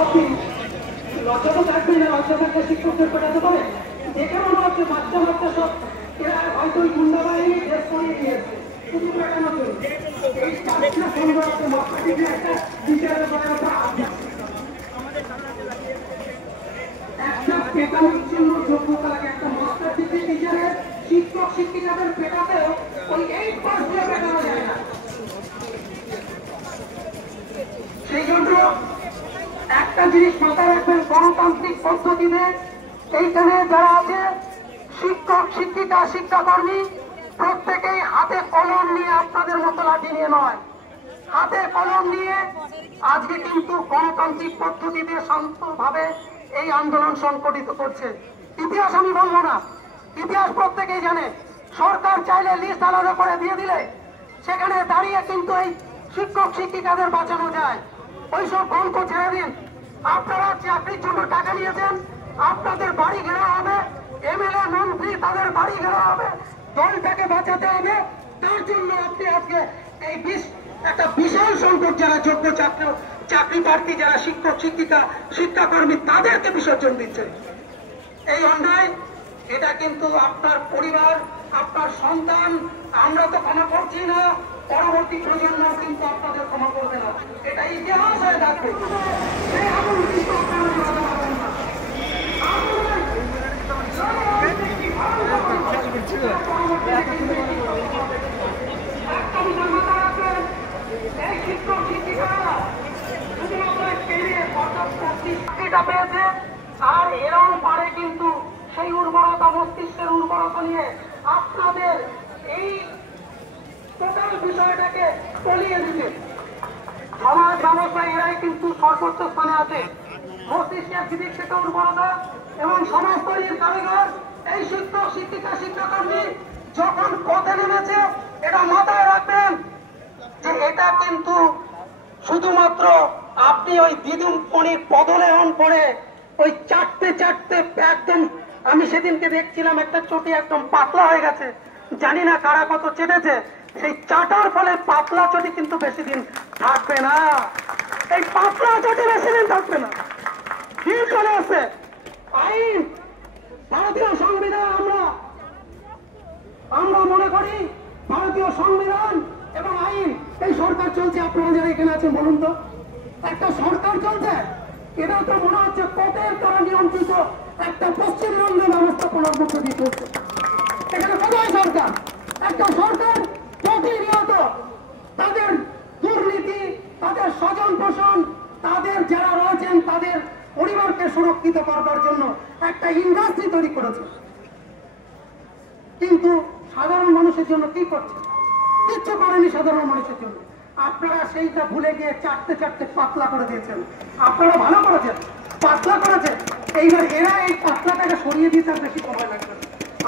আপনি লজ্জা তো থাকবে না, লজ্জা থাকলে শিক্ষকদের পেটাতে পারে। দেখে মনে হচ্ছে বাচ্চা বাচ্চা সব এরা হয়তো ওই গুন্ডা বাহিনী ড্রেস করিয়ে দিয়েছে শুধু পেটানোর জন্য। এই চারটা সুন্দর একটা মশলা টিপে একটা টিচারের একটা পেটানোর জন্য যোগ্যতা লাগে। একটা মশলা টিপে টিচারের শিক্ষক শিক্ষিকাদের পেটাতেও ওই 8 পাস দিয়ে পেটানো যায় না। সেই জন্য একটা জিনিস মাথায় রাখবেন, গণতান্ত্রিক পদ্ধতিতে এইখানে যারা আছে শিক্ষক শিক্ষিকা শিক্ষাকর্মী প্রত্যেকেই হাতে কলম নিয়ে, আপনাদের মতো লাঠি নিয়ে নয়, হাতে কলম নিয়ে আজকে কিন্তু গণতান্ত্রিক পদ্ধতিতে শান্তভাবে এই আন্দোলন সংগঠিত করছে। ইতিহাস আমি বলবো না, ইতিহাস প্রত্যেকেই জানে। সরকার চাইলে লিস্ট আলাদা করে দিয়ে দিলে সেখানে দাঁড়িয়ে কিন্তু এই শিক্ষক শিক্ষিকাদের বাঁচানো যায়। ওইসব গল্প ছেড়ে দিন। আপনারা চাকরির জন্য টাকা নিয়েছেন, আপনাদের বাড়ি ঘেরা হবে, এমএলএ মন্ত্রী তাদের বাড়ি ঘেরা হবে, দলটাকে বাঁচাতে হবে। তার জন্য আপনি আজকে এই একটা বিশাল সংখ্যক যারা যোগ্য চাকরি প্রার্থী, যারা শিক্ষক শিক্ষিকা শিক্ষাকর্মী, তাদেরকে বিসর্জন দিচ্ছেন। এই অন্যায়, এটা কিন্তু আপনার পরিবার, আপনার সন্তান, আমরা তো ক্ষমা করছি না, পরবর্তী প্রজন্ম কিন্তু আপনাদের ক্ষমা করবে না। এটা ইতিহাস হয়ে থাকবে। পেয়েছে আর এরকম পারে কিন্তু সেই উর্বরতা, মস্তিষ্কের উর্বরতা নিয়ে আপনাদের এই টোটাল বিষয়টাকে তলিয়ে দিতে সমাজ ব্যবস্থা এরাই কিন্তু সর্বোচ্চ স্থানে আছে। মস্তিষ্কের দিক থেকে উর্বরতা এবং সমাজ তৈরির কারিগর এই শিক্ষক শিক্ষিকা শিক্ষাকর্মী যখন পথে নেমেছে, এটা মাথায় রাখবেন যে এটা কিন্তু শুধুমাত্র আপনি ওই দিদুম পনির পদলেহন করে ওই চারটে একদম, আমি সেদিনকে দেখছিলাম একটা চটি একদম পাতলা হয়ে গেছে, জানি না কারা কত চেটেছে। সেই চাটার ফলে পাতলা চটি কিন্তু বেশি দিন থাকবে না, এই পাতলা চটি বেশি দিন থাকবে না। কি চলে আসে আইন, ভারতীয় সংবিধান, আমরা মনে করি ভারতীয় সংবিধান এবং আইন, এই সরকার চলছে। আপনারা যারা এখানে আছেন বলুন তো, একটা সরকার চলছে, এটা তো মনে হচ্ছে কোর্টের দ্বারা নিয়ন্ত্রিত একটা পশ্চিমবঙ্গ ব্যবস্থাপনার মধ্যে দিয়ে চলছে। এখানে কোথায় সরকার? একটা সরকার প্রতিনিয়ত তাদের দুর্নীতি, তাদের স্বজন পোষণ, তাদের যারা রয়েছেন তাদের পরিবারকে সুরক্ষিত করবার জন্য একটা ইন্ডাস্ট্রি তৈরি করেছে, কিন্তু সাধারণ মানুষের জন্য কি করছে? কিচ্ছু করেনি সাধারণ মানুষের জন্য। আপনারা সেইটা ভুলে গিয়ে চারটে পাতলা করে দিয়েছেন। আপনারা ভালো করেছেন, পাতলা করেছেন। এইবার এরা এই পাতলাটাকে সরিয়ে দিতে বেশি সময় লাগবে।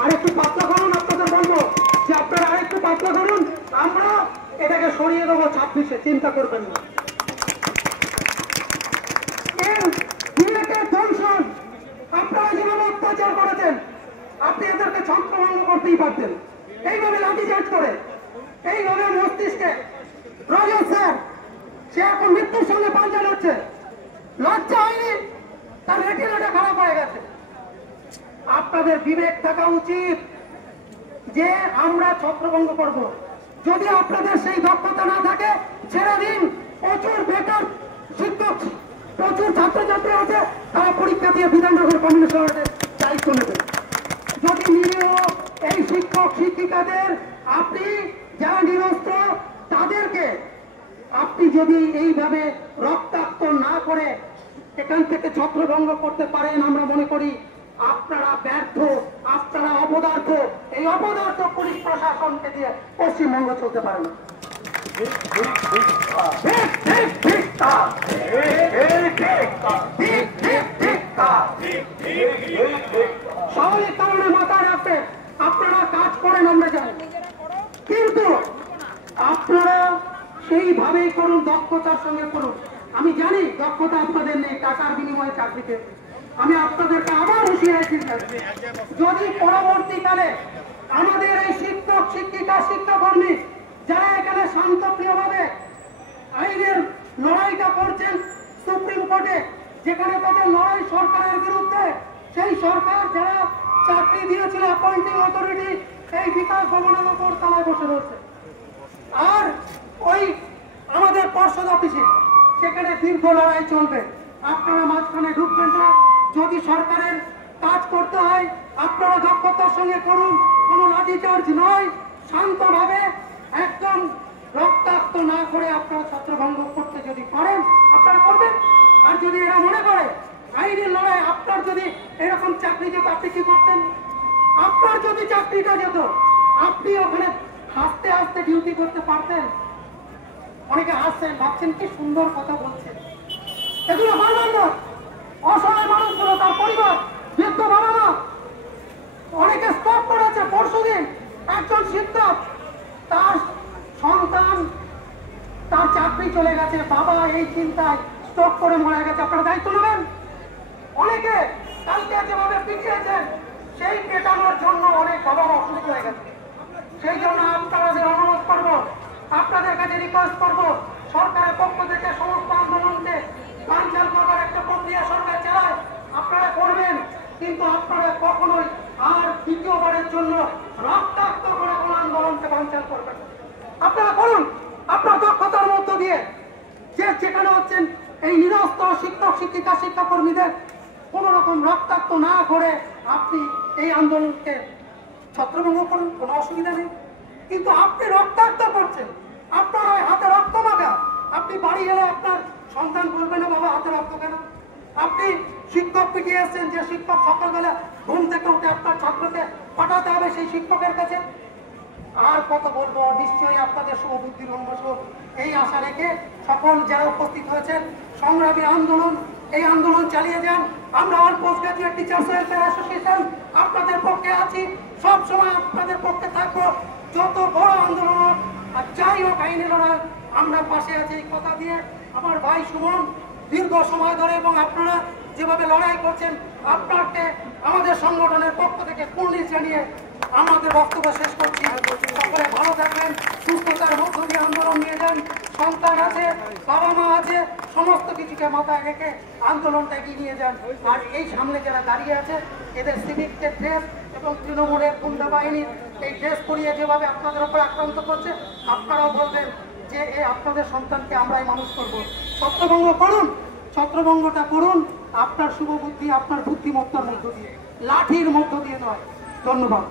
আর একটু পাতলা করুন, আপনাদের বলবো যে আপনারা আরেকটু পাতলা করুন, আমরা এটাকে সরিয়ে দেবো 26-এ, চিন্তা করবেন না। আপনারা যেভাবে অত্যাচার করেছেন, আপনি এদেরকে ছত্রভঙ্গ করতেই পারতেন। এইভাবে লাঠিচার্জ করে, এইভাবে মস্তিষ্কে রজত স্যার, সে এখন মৃত্যুর সঙ্গে পাঞ্জা লড়ছে, লজ্জা হয়নি? তার রেটিনাটা খারাপ হয়ে গেছে। আপনাদের বিবেক থাকা উচিত যে আমরা ছত্রভঙ্গ করব। যদি আপনাদের সেই দক্ষতা না থাকে ছেড়ে দিন। প্রচুর বেকার শিক্ষক, প্রচুর ছাত্রছাত্রী আছে, তারা পরীক্ষা দিয়ে বিধাননগর কমিউনিটি দায়িত্ব নেবে। যদি নিরীহ এই শিক্ষক শিক্ষিকাদের, আপনি যারা নিরস্ত্র তাদেরকে আপনি যদি এইভাবে রক্তাক্ত না করে এখান থেকে ছত্রভঙ্গ করতে পারেন, আমরা মনে করি আপনারা ব্যর্থ, আপনারা অপদার্থ। এই অপদার্থ পুলিশ প্রশাসনকে দিয়ে পশ্চিমবঙ্গ চলতে পারে না। সহজের কারণে মাথায় রাখবে, আপনারা কাজ করেন আমরা জানি, কিন্তু আপনারা সেইভাবেই করুন, দক্ষতার সঙ্গে করুন। আমি জানি দক্ষতা আপনাদের নেই, টাকার বিনিময়ে চাকরিতে। আমি আপনাদেরকে আবার হুঁশিয়ারি দিচ্ছি, যদি পরবর্তীকালে আমাদের এই শিক্ষক শিক্ষিকা শিক্ষাকর্মী যারা এখানে শান্তপ্রিয়ভাবে আইনের লড়াইটা করছেন সুপ্রিম কোর্টে, যেখানে তাদের লড়াই সরকারের বিরুদ্ধে, সেই সরকার যারা চাকরি দিয়েছিল অ্যাপয়েন্টিং অথরিটি, এই বিকাশ ভবনের উপর তালায় বসে রয়েছে। আর ওই আমাদের পর্ষদ অফিসে সেখানে দীর্ঘ লড়াই চলবে। আপনারা মাঝখানে ঢুকবেন না। যদি সরকারের কাজ করতে হয় আপনারা দক্ষতার সঙ্গে করুন, কোনো লাঠিচার্জ নয়, শান্তভাবে একদম রক্তাক্ত না করে আপনারা ছত্রভঙ্গ করতে যদি পারেন আপনারা করবেন। আর যদি এরা মনে করে আইনের লড়াই, আপনার যদি এরকম চাকরি যেত আপনি কি করতেন? আপনার যদি চাকরিটা যেত আপনি ওখানে হাসতে হাসতে ডিউটি করতে পারতেন। অনেকে হাসছেন, ভাবছেন কি সুন্দর কথা বলছেন। এগুলো মানবেন না। অসহায় মানুষগুলো, তার পরিবার, বৃদ্ধ বাবা মা, অনেকে স্টপ করেছে। পরশুদিন একজন শিক্ষক, তার সন্তান, তার চাকরি চলে গেছে, বাবা এই চিন্তায় স্টপ করে মারা গেছে। আপনারা দায়িত্ব নেবেন। অনেকে কালকে যেভাবে পিছিয়েছেন সেই পেটানোর জন্য অনেক বাবা মা অসুস্থ হয়ে গেছে। সেই জন্য আপনাদের অনুরোধ করব, আপনাদের কাছে রিকোয়েস্ট করব, সরকারের পক্ষ থেকে সমস্ত আন্দোলনকে বানচাল করার একটা প্রক্রিয়া সরকার চালায়, আপনারা করবেন। কিন্তু আপনারা কখনোই আর দ্বিতীয়বারের জন্য রক্তাক্ত করে কোনো আন্দোলনকে বানচাল করবেন। আপনারা করুন আপনার দক্ষতার মধ্য দিয়ে। যে যেখানে হচ্ছেন এই নিরস্ত শিক্ষক শিক্ষিকা শিক্ষাকর্মীদের কোন রকম রক্তাক্ত না করে আপনি এই আন্দোলনকে ছত্রভঙ্গ করুন, কোনো অসুবিধা নেই। কিন্তু আপনি রক্তাক্ত করছেন, আপনার হাতে রক্ত মাখা। আপনি বাড়ি গেলে আপনার সন্তান বলবে না বাবা হাতে রক্ত কেন? আপনি শিক্ষক পিটিয়ে এসছেন, যে শিক্ষক সকালবেলা ঘুম থেকে উঠে আপনার ছাত্রকে পাঠাতে হবে সেই শিক্ষকের কাছে। আর কত বলবো, নিশ্চয়ই আপনাদের শুভবুদ্ধির উন্মোচন এই আশা রেখে সকল যারা উপস্থিত হয়েছেন, সংগ্রামী আন্দোলন, এই আন্দোলন চালিয়ে যান। আমরা all post graduate teachers welfare association আপনাদের পক্ষে আছি, সব সময় আপনাদের পক্ষে থাকবো। যত বড় আন্দোলন হোক আর যাই হোক আইনের লড়াই আমরা পাশে আছি এই কথা দিয়ে আমার ভাই সুমন দীর্ঘ সময় ধরে এবং আপনারা যেভাবে লড়াই করছেন আপনাকে আমাদের সংগঠনের পক্ষ থেকে কুর্নিশ জানিয়ে আমাদের বক্তব্য শেষ করছি। সকলে ভালো থাকবেন, সুস্থতার মধ্য দিয়ে আন্দোলন নিয়ে যান। সন্তান আছে, বাবা মা আছে, সমস্ত কিছুকে মাথায় রেখে আন্দোলনটা এগিয়ে নিয়ে যান। আর এই সামনে যারা দাঁড়িয়ে আছে এদের সিভিকের ড্রেস এবং তৃণমূলের গুন্ডা বাহিনীর এই ড্রেস পরিয়ে যেভাবে আপনাদের উপর আক্রান্ত করছে, আপনারাও বলবেন যে আপনাদের সন্তানকে আমরাই মানুষ করবো। ছত্রভঙ্গ করুন, ছত্রভঙ্গটা করুন আপনার শুভবুদ্ধি, আপনার বুদ্ধিমত্তার মধ্য দিয়ে, লাঠির মধ্য দিয়ে নয়। ধন্যবাদ।